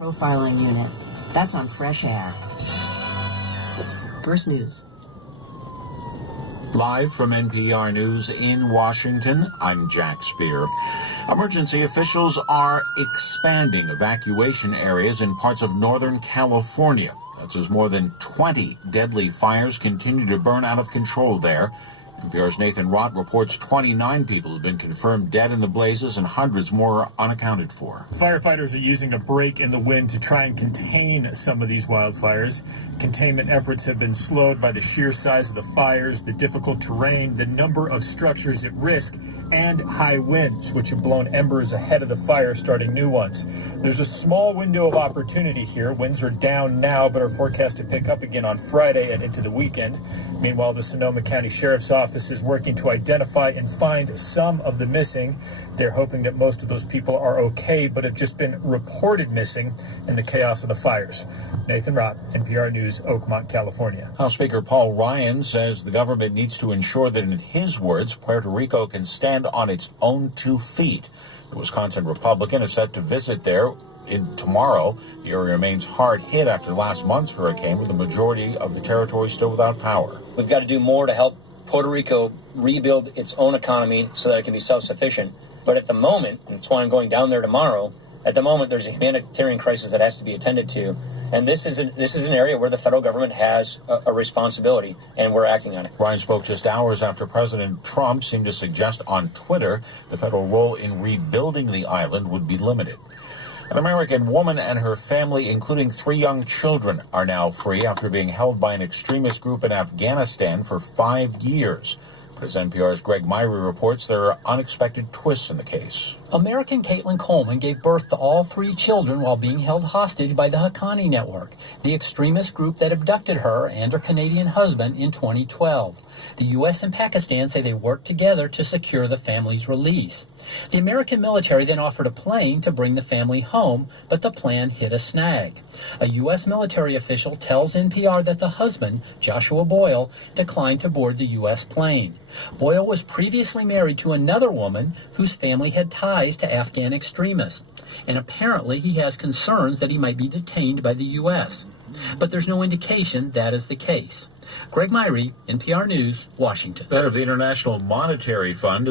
Profiling unit. That's on Fresh Air. First News. Live from NPR News in Washington, I'm Jack Speer. Emergency officials are expanding evacuation areas in parts of Northern California. That's as more than 20 deadly fires continue to burn out of control there. NPR's Nathan Rott reports 29 people have been confirmed dead in the blazes and hundreds more are unaccounted for. Firefighters are using a break in the wind to try and contain some of these wildfires. Containment efforts have been slowed by the sheer size of the fires, the difficult terrain, the number of structures at risk, and high winds, which have blown embers ahead of the fire, starting new ones. There's a small window of opportunity here. Winds are down now, but are forecast to pick up again on Friday and into the weekend. Meanwhile, the Sonoma County Sheriff's Office is working to identify and find some of the missing. They're hoping that most of those people are okay, but have just been reported missing in the chaos of the fires. Nathan Rott, NPR News, Oakmont, California. House Speaker Paul Ryan says the government needs to ensure that, in his words, Puerto Rico can stand on its own 2 feet. The Wisconsin Republican is set to visit there tomorrow. The area remains hard hit after last month's hurricane, with the majority of the territory still without power. We've got to do more to help Puerto Rico rebuild its own economy so that it can be self-sufficient. But at the moment, and that's why I'm going down there tomorrow, at the moment there's a humanitarian crisis that has to be attended to. And this is an area where the federal government has a responsibility, and we're acting on it. Ryan spoke just hours after President Trump seemed to suggest on Twitter the federal role in rebuilding the island would be limited. An American woman and her family, including 3 young children, are now free after being held by an extremist group in Afghanistan for 5 years. But as NPR's Greg Myrie reports, there are unexpected twists in the case. American Caitlin Coleman gave birth to all 3 children while being held hostage by the Haqqani Network, the extremist group that abducted her and her Canadian husband in 2012. The U.S. and Pakistan say they worked together to secure the family's release. The American military then offered a plane to bring the family home, but the plan hit a snag. A U.S. military official tells NPR that the husband, Joshua Boyle, declined to board the U.S. plane. Boyle was previously married to another woman whose family had ties to Afghan extremists, and apparently he has concerns that he might be detained by the U.S. But there's no indication that is the case. Greg Myrie, NPR News, Washington. The head of the International Monetary Fund is